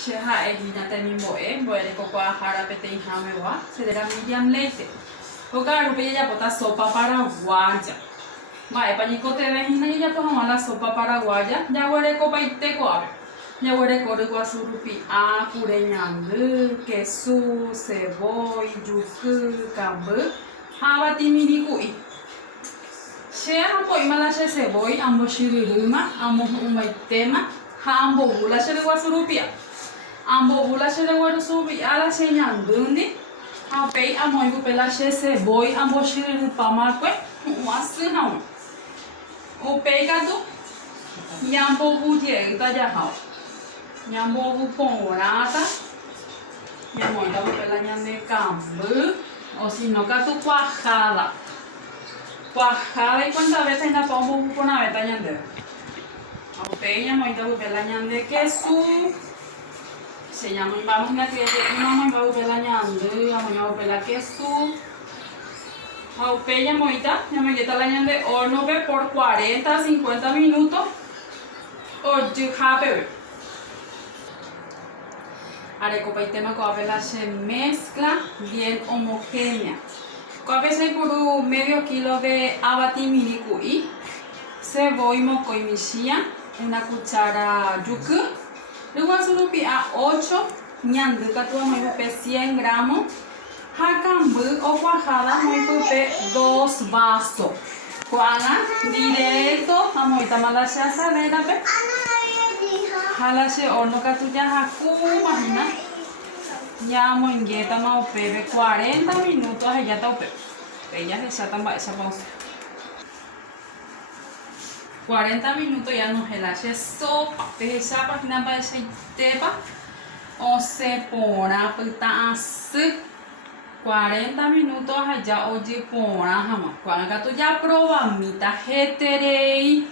Sheha egina temimboe, boere cocoa jarapete y jamewa, será medium leite. Toca rupiah ya bota sopa paraguaya. Mae, panicote vejina y ya pues la sopa paraguaya, ya huele copa y te coave. Ya huele corugua surupi a cureñandu, queso, ceboy, yuku, cambu, habati miricui. Shea poi malashe ceboy, ambo shiriruma, ambo umaitema, ambo bula shirigua surupia. Ambo bula shirigua surupi a la señandundi. Apei amoy pela ceboy, ambo shirirupa makwe, umasihão. O pegado, nyambo budie, tá já hao. Nyambo buponrata, nyambo da pela nyande cambu, ou se não catu cuajada. Cuajada y cuántas veces en la pombo bupona veta nyande. O pe nyambo da pela nyande queso. Se llama vamos a que no va a pela nyande, vamos a pela queso. Aupeya moita, ya me quita la ñande horno por 40-50 minutos. O jape. Arecopa y tema coapela se mezcla bien homogénea. Coape se por medio kilo de abati minicui, cebolla moco y mishia, una cuchara yuku. Luego surupi a 8 ñande, catua muy 100 gramos. Jacambu o cuajada muy pupe 2 vasos. Cuana directo a moita malasha salera pe. Halashe horno catuya jacu imagina. Ya moingueta ma pepe 40 minutos allá ta pepe. Ella se chata esa pausa. 40 minutos ya no halashe sopa. Pe esa página para ese tepa. O se pora puta así. 40 minutos allá oye pora jamás. Cuando tú ya probas mitad heterei.